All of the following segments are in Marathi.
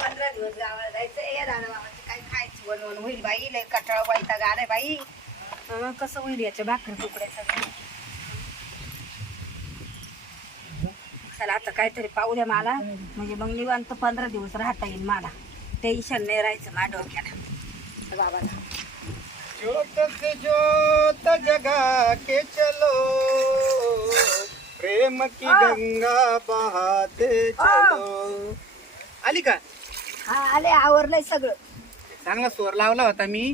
पंधरा दिवस गावाला जायचं. या दादा बाबाचं काय खायचं? बनवून होईल बाई लय कटाळ वैताग आलाय बाई हं, कसं होईल याच्या भाकर तुकड्याचं? चला आता काहीतरी पाहू द्या मला. म्हणजे मग निवांत पंधरा दिवस राहता येईल मला. टेन्शन नाही राहायचं माझ्या डोक्याला. बाबाला. ज्योत से ज्योत जगा के चलो प्रेम की. गंगा बहाते चलो. आली का? हा आले आवरलंय सगळं. चांगला स्वर लावला होता मी.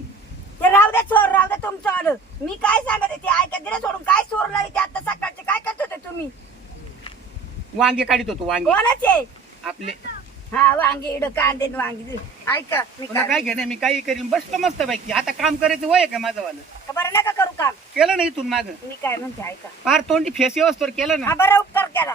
ते राहू द्या चोर राहू द्या तुमचं आलं. मी काय सांगत आहे ते ऐकत दिलं सोडून. काय चोर लावी ते आता सकाळचे? काय करत होते तुम्ही? वांगे काढित होतो वांगे. कोणाचे? आपले. हा वांगे इड कांदे न वांगे. ऐका मी पुन्हा काय काय घेणे मी काही करीन. बसतो मस्त पैकी. आता काम करायचं वय आहे का माझं? वालं बरं नका करू काम. केलं नाही इथून माग? मी काय म्हणते ऐका. फार तोंडी फेस व्यवस्थेवर केलं ना? हा बरं उपकार केला.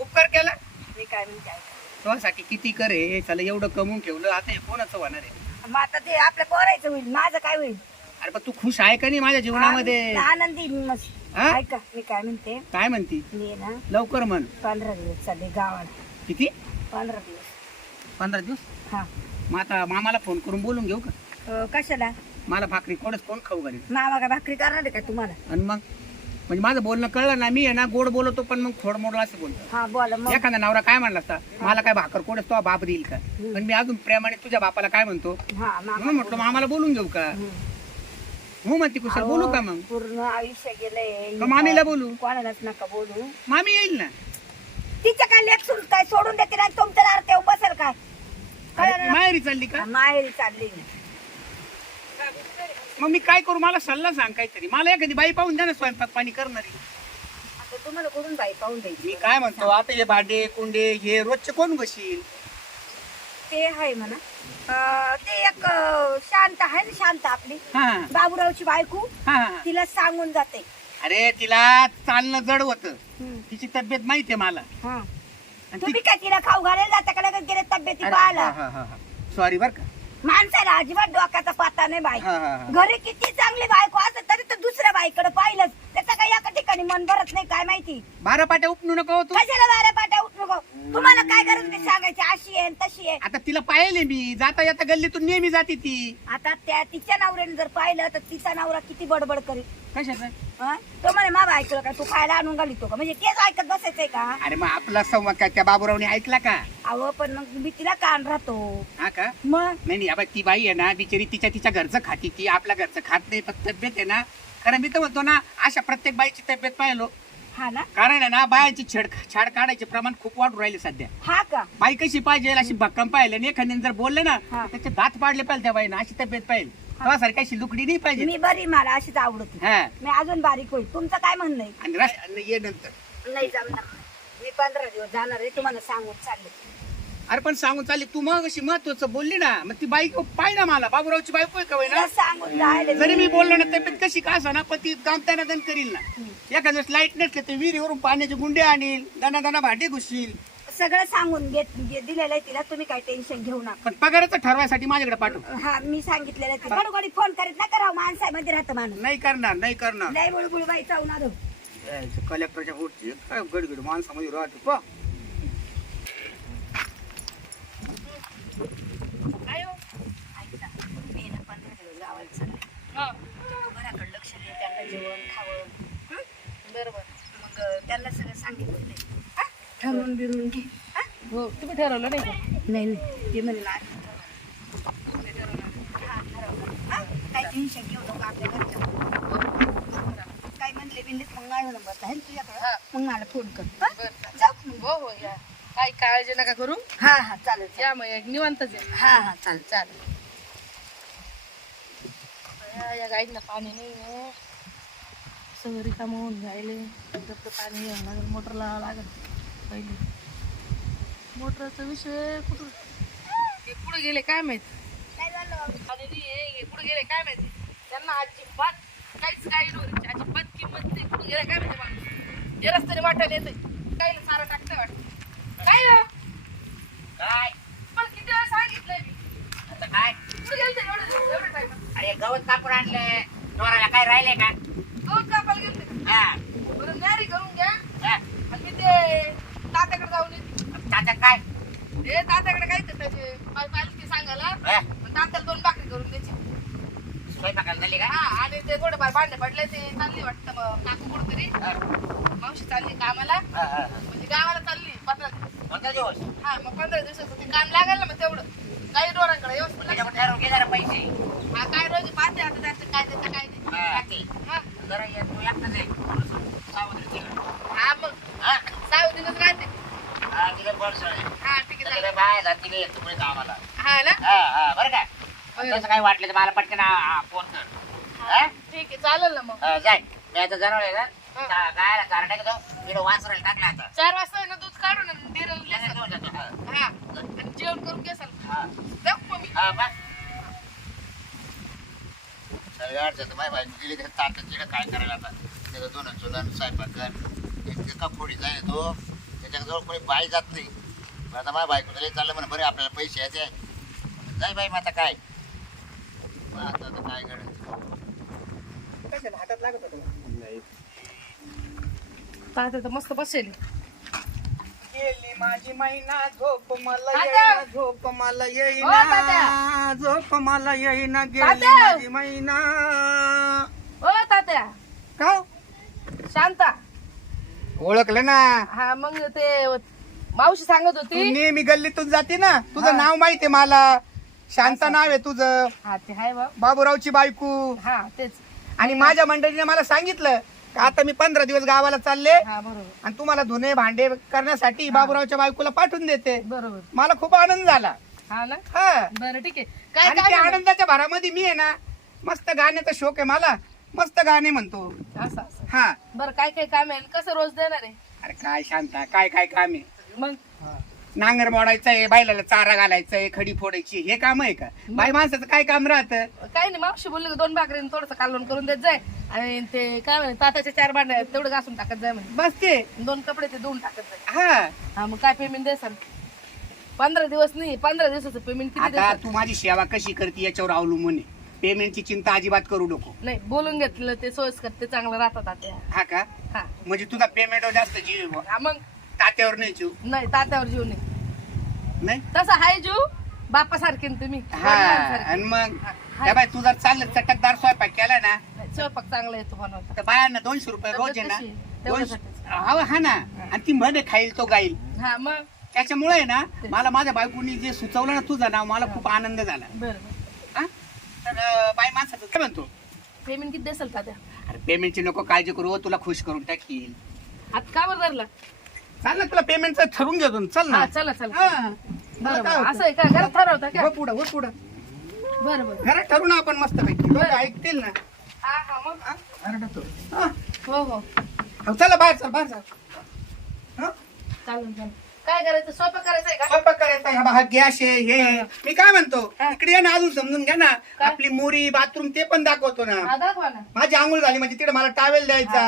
उपकार केला? मी काय म्हणते ऐका. तुझ्यासाठी किती करे? त्याला एवढं कमवून ठेवलं आता हे कोणाचं होणार आहे? मग आता ते आपल्या पोरायचं होईल माझं काय होईल? अरे पण तू खुश आहे का नाही माझ्या जीवनामध्ये? हा, आनंदी मी मस्त. हा? ऐका मी काय म्हणते? काय म्हणती? मी ना लवकर म्हण. पंधरा दिवस चालले गावाला. किती? पंधरा दिवस. पंधरा दिवस? हा. मग आता मामाला फोन करून बोलून घेऊ का? अं, कशाला? मला भाकरी कोणच कोण खाऊ घालेल मामा का भाकरी करणार आहे का तुम्हाला? आणि मग? म्हणजे माझं बोलणं कळलं ना मी आहे ना गोड बोलतो पण मग थोडं मोडलं असं बोलतो. हा बोला मग. एखादा नवरा काय म्हणला असता मला काय भाकर कोणच तो बाप देईल का? पण मी अजून प्रेमाने तुझ्या बापाला काय म्हणतो? हा मामा म्हणून म्हटलं मामाला बोलून घेऊ का. हो म्हणते कुशल बोलू का मग? पूर्ण आयुष्य गेलंय. का मामीला बोलू. कोणालाच नका बोलू. मामी येईल ना. तिचं काय लेख सुरू काय सोडून देते ना? तुमच्या दारात बसेल काय? कळलं ना? माहेरी चालली का? माहेरी चालली. मग मी काय करू? मला सल्ला सांग काहीतरी. मला एखादी बाई पाहून द्या ना स्वयंपाक पाणी करणारी. आता तुम्हाला कुठून बाई पाहून द्यायची? मी काय म्हणतो आता हे भांडे कुंडे हे रोजचे कोण बशील? ते आहे म्हणा. अं, ते एक अं, शांत आहे ना शांत आपली. हा. बाबूरावची बायको हा. तिला सांगून जाते. अरे तिला चालणं जड होत. तिची तब्येत माहितीये मला. आणि ती- तुम्ही काय तिला खाऊ घालायला जाता का लगेच गेले तब्येती पाहायला? सॉरी बर का. माणसाला अजिबात डोक्याचा पत्ता नाही बाई. हा, हा, हा. घरी किती चांगली बायको असत तरी तर दुसऱ्या बाईकडे पाहिलंच. त्याचा काही एका ठिकाणी मन भरत नाही काय माहिती? बारा पाट्या उपनू नको तू. कशाला उठ नको तुम्हाला काय गरज ते सांगायची अशी आहे आणि तशी आहे. आता तिला पाहिले मी. जाता येता गल्लीतून नेहमी जाते ती. आता त्या तिच्या नवऱ्याने जर पाहिलं तर तिचा नवरा किती बडबड करीत कशाचं? हं? तो म्हणे ऐकलं का? तू खायला आणून घालितो का? म्हणजे तेच ऐकत बसायचंय का? अरे मग आपला संवाद काय? त्या बाबूरावने ऐकला का? अहो पण मग मी तिला कान राहतो. हा का? मग? नाही नाही अबा ती बाई आहे ना बिचारी तिच्या तिच्या घरचं खाती. ती आपल्या घरचं खात नाही पण तब्येत आहे ना. कारण मी तर म्हणतो ना अशा प्रत्येक बाईची तब्येत पाहिलो. हा ना कारण आहे ना बायांची छेड छाड काढायचे प्रमाण खूप वाढून राहिले सध्या. हा का? बाई कशी पाहिजे अशी भक्कम पाहिजे आणि एखाद्याने जर बोलले ना हा. त्याचे दात पाडले पाहिजे त्या बाईनं अशी तब्येत पाहिजे. सारखी अशी लुकडी नाही पाहिजे. मी बरी मला अशीच आवडते. हा. मी अजून बारीक होईल. तुमचं काय म्हणणं आहे? आणि रस आणि ये नंतर. नाही जमणार मी पंधरा दिवस जाणार आहे तुम्हाला सांगून चालले. अरे पण सांगून चालली तू मग अशी महत्वाचं बोलली ना मग ती बाई पाय ना मला. बाबूरावची बायको आहे का ना तिला सांगून जरी मी बोललो ना तब्येत कशी का ना पण ती दामताना दन करील ना. एखाद्या लाइट नसले तर विहिरीवरून पाण्याचे गुंडे आणील दाना दाना भांडे घुसशील. सगळं सांगून घेत घे- दिलेलं आहे तिला तुम्ही काय टेन्शन घेऊ नका. पण पगाराचं ठरवायसाठी माझ्याकडे पाठव. हा मी सांगितलेलं आहे. ते. घडोघडी फोन करीत नका राहू माणसामध्ये राहतं माणूस. नाही करणार नाही करणार. लय बुळबुळ बाई चावणार कलेक्टरच्या पोटची काय गडगड माणसामध्ये राहते पा ऐका, मी ना पंधरा दिवस गावाला चालले. घराकडे लक्ष दे त्यांना जेवण खावं हं? बरोबर मग अं, त्यांना सगळं सांगितलं ते. हा? ठरवून बिरून हा? तुम्ही ठरवलं नाही का? नाही ते म्हणे ना टेन्शन घेऊ नको आपल्या घरचं. काय म्हणले बिनले मग माझा नंबर आहे ना तुझ्याकडे? हा. मग मला फोन कर. हा? बरं जाऊ का मग? हो हो या. काही काळजी नका करू. हा हा चालेल चालेल. या मग एक निवांतच हा हा चालेल चालेल. या- या गाईंना पाणी नाही आहे. सगळं रिकाम होऊन राहिले फक्त पाणी घ्यावं लागेल मोटर लावावं लागेल. पहिले. मोटरचा विषय कुठं हे कुठं गेले काय माहीत? काय झालं पाणी नाही आहे हे कुठं गेले काय माहिती? त्यांना अजिबात काहीच काही डोरीची अजिबात किंमत नाही. कुठं गेले काय माहिती माणूस हे रस्त्याने वाटायला येते काही सारं टाकतंय वाटतं. काय हो? काय? पण किती वेळा सांगितलंय मी? आता काय? कुठं गेलते एवढं एवढं टाइम अरे गवत कापून आणले. डोराला काय राहिले का? दोन कापायला गेलते हा. बरं न्यारी करून घ्या. हा. आणि मी ते तात्याकडे जाऊन येते. तात्या काय? हे तात्याकडे काय तर सांगायला. हा? आणि तात्याला दोन भाकरी करून द्यायची. स्वयंपाकाला झाली का? हा आणि ते थोडेफार भांडे पडले ते चालली वाटतं मग काकू कुठतरी. हा, मावशी चालली कामाला. हा, हा. म्हणजे गावाला चालली पंधरा दिवस. कोणता दिवस? हा मग पंधरा दिवसाचं ते काम लागेल ना मग तेवढं. काही डोरांकडे ठरवून घे जरा पैसे. हा काय रोज पाहते आता त्याचं काय देतं काय हा, नाही ते. हा. जरा ये, तू एकटाच आहे. सावध राहा मग हा? सहा दिवस राहते हा. हा ठीक आहे चालेल. हा ना हा, हा, बरं का? तसं काही वाटलं तर मला पटकन फोन कर हा? ठीक आहे चालेल ना मग हा, जाय मी आता जनावर आहे. का गा- गायला चारा टाकतो वासरायला टाकला आता चार वाजता आहे ना दूध काढून आणि दिराला लगेच लेसन. घेऊन जातो हा. हा आणि जेवण करून घेसाल हा. जाऊ मग मी हा, बस. सगळ्या अडचण माय बाई गेली त्या ताटात तिकडे काय करायला आता दोन चुलन स्वयंपाक कर एक का फोडी जाय तो त्याच्याजवळ कोणी बाई जात नाही. मग आता माझ्या बायको तरी चाललं म्हणा बरे आपल्याला पैसे यायचे जाय बाई मग आता काय? मग आता आता काय करायचं कशाला? हातात लागत होतं तर मस्त बसेल. गेली माझी महिना झोप मला तात्या! येईना झोप मला ओ, येईना तात्या! झोप मला येईना गेली तात्या! माझी महिना ओ तात्या. का हो? शांता. ओळखलं ना. हा मग ते मावशी सांगत तू होती. नेहमी गल्लीतून जाते ना. तुझं नाव माहितीये मला. शांता नाव आहे तुझं. हा ते हाय बा. बाबूरावची बायको. हा तेच. आणि माझ्या मंडळीने मला सांगितलं का आता मी पंधरा दिवस गावाला चालले हा बरोबर. आणि तुम्हाला धुणे भांडे करण्यासाठी बाबूरावच्या बायकोला पाठवून देते. बरोबर. मला खूप आनंद झाला. हा ना? हा. बरं ठीक आहे. काय आणि त्या? आनंदाच्या भरामध्ये मी आहे ना मस्त गाण्याचा शोक आहे मला. मस्त गाणे म्हणतो. असं असं. हा. बरं काय काय काम आहे? आणि कसं रोज देणार आहे? अरे काय शांता काय काय काम आहे? मग? नांगर मोडायचं आहे बैलाला चारा घालायचा आहे खडी फोडायची हे काम आहे का? बाई माणसाचं काय काम राहतं? काय नाही मावशी बोलली दोन भाकरीने थोडस कालवण करून देत जाय. आणि ते काय म्हणे तात्याचे चार भांडे तेवढं घासून टाकत जाय म्हणे. बस ते. दोन कपडे ते धुवून टाकत जाय. हा. हा मग काय पेमेंट द्याल पंधरा दिवस नाही पंधरा दिवसाचं पेमेंट किती आता तू माझी सेवा कशी करते याच्यावर अवलंबून आहे. पेमेंटची चिंता अजिबात करू नको. नाही बोलून घेतलं ते सोयीस्कर ते चांगलं राहतात तात्या हा का? हा. म्हणजे तुझा पेमेंटवर जास्त जीव आहे बुवा. हा मग? तात्यावर नाही जीव? नाही तात्यावर जीव नाही. नाही? तसं हाय जीव बापासारखे ना तुम्ही. हा वडिलांसारखे. आणि मग? हा. त्या बाय तू जर चाललं चटकदार स्वयंपाक केला ना नाही, स्वयंपाक चांगला येतो बनवता तर बायांना दोनशे रुपये रोज आहे ना? दोनशे. हा हा ना. आणि ती म्हणे खाईल तो गाईल. हा मग? त्याच्यामुळे ना मला माझ्या बायकोनी जे सुचवलं ना तुझं नाव मला खूप आनंद झाला. बरं? तर बाई माणसाचं काय म्हणतो? पेमेंट किती देसाल तात्या? अरे पेमेंटची नको काळजी करू तुला खुश करून टाकील. आता का बरं धरला? चाल ना तुला पेमेंटचं ठरवून घेतो ना, चल ना. हा चला चला. हा. काय होतं? असं आहे का? घरात ठरवता का? हो पुढं हो पुढं. बरं बरं. घरात ठरवू ना आपण मस्त पैकी बरं ऐकतील ना. हा हा मग? हा? हा. हो हो. हो, चला बाहेर चल बाहेर चल. हा? चालेल चालेल काय करायचं? स्वयंपाक करायचंय का? स्वयंपाक करायचा हा बा, हा गॅस आहे हे आहे. मी काय म्हणतो? हा. इकडे ये ना अजून समजून घ्या ना. काय? आपली मोरी बाथरूम ते पण दाखवतो ना. हा दाखवा ना. माझी आंघोळ झाली म्हणजे तिकडे मला टावेल द्यायचा.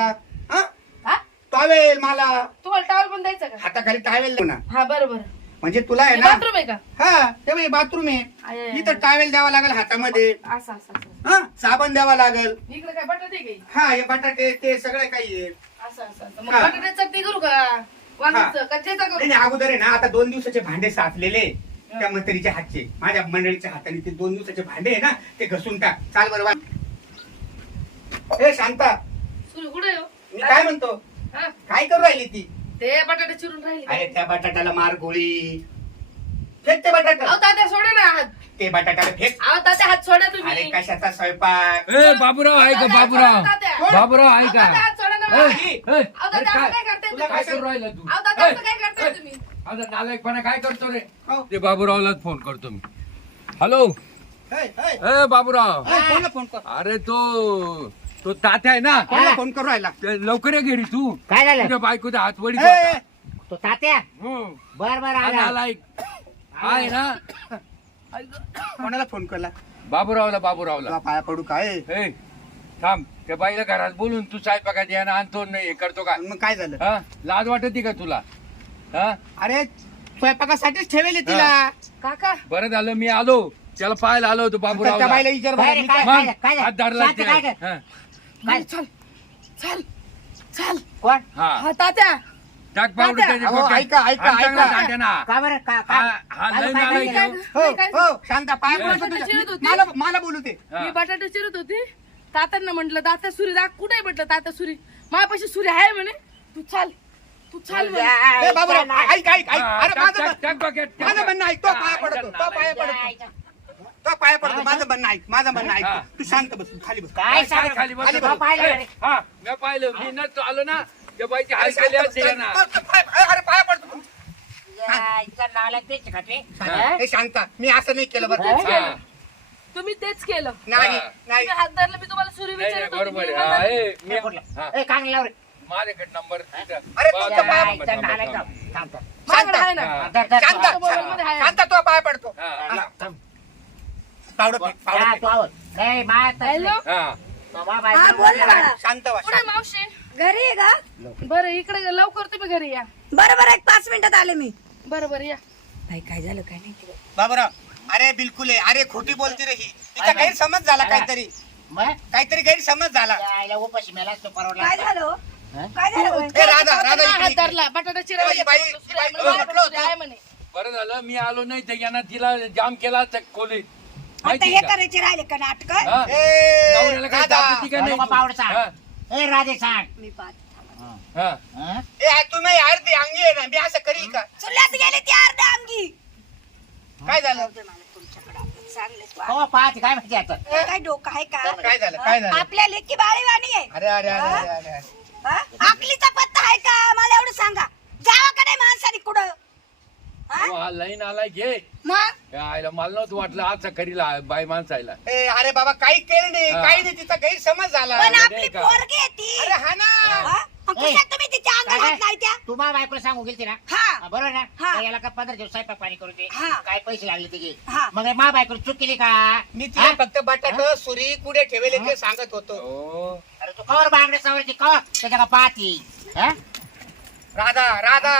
हा. हा? टावेल मला. तुम्हाला टावल पण द्यायचं का? हाताखाली टावेल देऊ ना. हा बरं बरं म्हणजे तुला आहे ना बाथरूम आहे का? हा तेव्हा बाथरूम आहे. आहे. इथं टावेल द्यावा लागेल हातामध्ये. असं असं असं. हा साबण द्यावा लागेल. इकडे काय बटाटे हा हे बटाटे ते सगळे काही आहे. असं असं असं. मग हा. बटाटे चटणी करू का? वांग्याचं कच्च्याचा नाही करू? नाही, अगोदर आहे ना आता दोन दिवसाचे भांडे साचलेले त्या मंत्रीच्या हातचे. माझ्या मंडळीच्या हाताने ते दोन दिवसाचे भांडे आहे ना ते घसून टाक. चाल बरं वा. ए शांता. सुरू कुठे हो? मी काय म्हणतो? हा. काय करू राहिली ती? ते बटाटे चिरून अरे राहिले त्या बटाट्याला मार गोळी. फेक ते बटाटा. अहो तात्या सोडा ना हात. ते बटाट्याला फेक. अहो तात्या हात सोडा अरे तुम्ही कशाचा स्वयंपाक? ए बाबूराव आहे का तात्या, बाबूराव? तात्या. बाबूराव आहे अहो, का हात सोडा काय? काय करताय तुला तुम्ही? काय करू राहिला तू? काय? आता नालायकपणा करतो रे? हो. ते बाबूरावलाच फोन करतो मी. हॅलो? ए, ए, ए बाबूराव. फोन कर? अरे तो तो तात्या आहे ना? कोणाला फोन करू राहिला? ते लवकर ये घरी तू. काय झालं? तुझ्या बायकोचा हात वडी ए, ए, तो तात्या? बर बर आला. नालायक. आहे ना? कोणाला फोन केला? बाबूरावला बाबूरावला. तुला पाया पडू काय ए थांब. त्या बाईला घरात बोलून तू स्वयंपाकात या ना आणतो नाही हे करतो का मग काय झालं हा लाज वाटते का तुला हा अरे स्वयंपाकासाठीच ठेवले तिला काका बरं झालं मी आलो त्याला पाहायला आलो होतो त्या बाबूराव बाईला विचार काय रे, काय? मग काय झालं? हात धरला शांत काय ते. काय? हा. काय चल चल चल कोण हा हा तात्या टाक पावडर तात्या. त्याच्या अहो, डोक्यात. ऐका, ऐका, चांगला ऐका. दांड्या ना. का बरं का हा का हा लय नालायक? आहे. हो हो शांता पाय पडतो तुझ्या. मला मला बोलू दे हा. मी बटाटा चिरत होती तात्यांना म्हटलं तात्या सुरी दाख कुठे म्हटलं तात्या सुरी. माझ्यापाशी सुरी आहे म्हणे. तू चाल तू चाल म्हणे. ए, बाबूराव, ऐक ऐक ऐक. हा, अरे टाक, माझं म्हणणं ऐक तो हा, पाया पडतो ऐका, तो पाया नालायक. पडतो. तो पाया पडतो माझं म्हणणं ऐक माझं म्हणणं हा. ऐक तू शांत बस खाली बस. काय काय सांग खाली बस? खाली बस. पाहिलं ए, अरे. हा मी पाहिलं मी न आलो ना त्या बाईची हाल शांत केली बस, असते ना तो- तो पाय- अरे पाया पडतो. यायचा नालायक तेच का ते हे? शांता. मी असं नाही केलं बरं हा. तुम्ही तेच केलं नाही हा. नाही तुम्ही हात धरला मी तुम्हाला सुरी नाही नाही, विचारत होती बरोबर मी आहे. हा, म्हणलं, ए, मी हे कुठलं? हा, ए, कांगला लाव रे. माझ्याकडे नंबर तिथं. अरे, बा- तुमच्या पाया- नंबर, यायचा नंबर, नालायक नंबर. जाऊ. थांब, थांब. माझ्याकडे आहे ना हा. धर, धर, शांता धर. मोबाईलमध्ये आहे. शांता तो पाय पडतो हा. आला. थांब. पावडं फेक, पावडं हा, फेक. तू आवर. नाही, माय तसं हॅलो नाही. हा. तो मा बायको- हा बोल ना बाळा शांत व्हा कुठे मावशी घरी आहे का बरं इकडे लवकर तुम्ही घरी या बरोबर एक पाच मिनिटात आले मी बरं बरं या बाई काय झालं काय नाही बाबूराव अरे बिलकुल आहे अरे खोटी बोलते रे ही तिचा गैरसमज झाला काहीतरी मग? काहीतरी गैरसमज झाला यायला उपाशी मेला असतो परवडला काय झालं हो? काय झालं बाई? ए, राधा राधा तात्यांना इकडे, हात इकडे. धरला बटाटा चिरा बाई, बाई, बाई, म्हटलं होतं. आहे म्हणे बरं झालं मी आलो नाही तर यानं तिला जाम केला असता खोलीत आता माहिती हे का? करायचे राहिले का नाटक हा? ए, नवऱ्याला काय राधा. दाबती का नाही सांग. ए राधे सांग मी पाहत हा. हा? ए तुम्ही अर्धी अंगी आहे ना मी असं करी का चुल्यात गेले ते अर्धा अंगी काय झालं? मला तुमच्याकडे चांगलेच. हो पाहते काय माहिती आता? काय डोकं आहे का? काय झालं? काय झालं? आपल्या लेकी बाळीवाणी आहे. अरे अरे अरे अरे अरे अरे. हा? आकलीचा पत्ता आहे का? मला एवढं सांगा. जावा का नाही माणसाने कुठं? हा? हो, हा लाईन आलाय घे. मग? आयला मला नव्हतं वाटलं आज करीला बाई माणसायला. ए अरे बाबा काही केलं नाही. हा. काही नाही तिचा गैरसमज झाला. पण आपली? पोरगी आहे ती. अरे हा ना. हा? मग ए. कशात तुम्ही तिच्या अंगात काय? हात नाही त्या तू मा बायकोला सांगू गेलती ना हा हा, बरोबर ना हा. तर याला का पंधरा दिवस स्वयंपाक पाणी करू दे हा. काय पैसे लागले त्याचे हा. मग हे मा बायकोला चूक केली का मी तिला हा? फक्त बटाट सुरी कुठे ठेवले ते सांगत होतो हो अरे तू कवर बांगडे सवरची कवर त्याच्या का पाहती हा? राधा राधा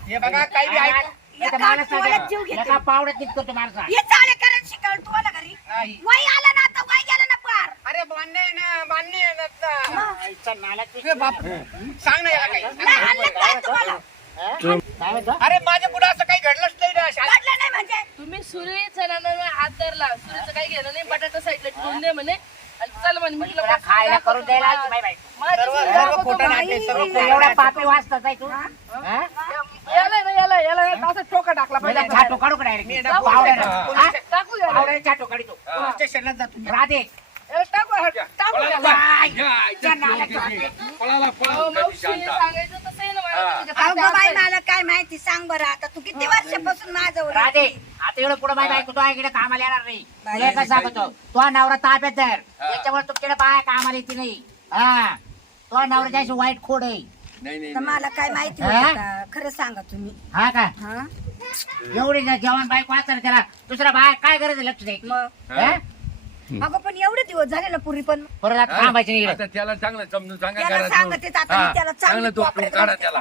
हे बघा काही बी ऐक नाही तर एका मला सांग टोळ्यात जीव घेते. एका पावड्यात निघतो तो माणसा हे शिकवलं तुम्हाला घरी नाही. वय आलं ना अरे ना ना. आईचा नालायक तू. ए बाप सांग ना याला काही. नाही आणलं काय तुम्हाला. हा? काय म्हणतो अरे माझ्या पुढे असं काही घडलंच नाही ना शाळेत. घडलं नाही म्हणजे. तुम्ही सुरीचा नाना हात धरला. सुरीचं काही घेणं नाही. बटाटा साईडला ठेवून दे म्हणे. आणि चल म्हणे. म्हटलं तुला बस खायला दाखवतो करून द्यायला. आली बाई. बाई. माझी सर्व सुरी सर्व दाखवतो खोटं बा. नाटक सर्व तू एवढा पापी वाचता जाय तू. हा? याला ना याला याला असा ठोका टाकला म्हणजे पाहिजे. छाटो काढू का डायरेक्ट मी ना पावड्यानं. पोलीस- हा? टाकू द्या पावड्याने छाटो काढतो पोलीस स्टेशनला जातो राधे. मला काय माहिती? सांग बरं आता. तू किती वर्षापासून माझ्यावर राधे? आता एवढं पुढे माहिती इकडे कामाला येणार नाही. तुला एकच सांगतो तो नवरा ताब्यात धर. त्याच्यामुळे तुमच्याकडे बाय कामाला येते नाही. हा. तो नवरा जायची वाईट खोड आहे. नाही नाही तर मला काय माहिती? खरं सांगा तुम्ही. हा का? एवढी जेवण बाईक वाचणार त्याला दुसरा बाय काय गरज आहे लक्ष द्यायची मग? अगं पण एवढे दिवस झाले ना पूर्वी पण. परत आता थांबायचं नाही इकडे आता त्याला चांगलं समजून सांगा त्याला घरात सांगतेच आता मी हा, त्याला चांगलं चांगलं तो कोपऱ्यात काढा. त्याला.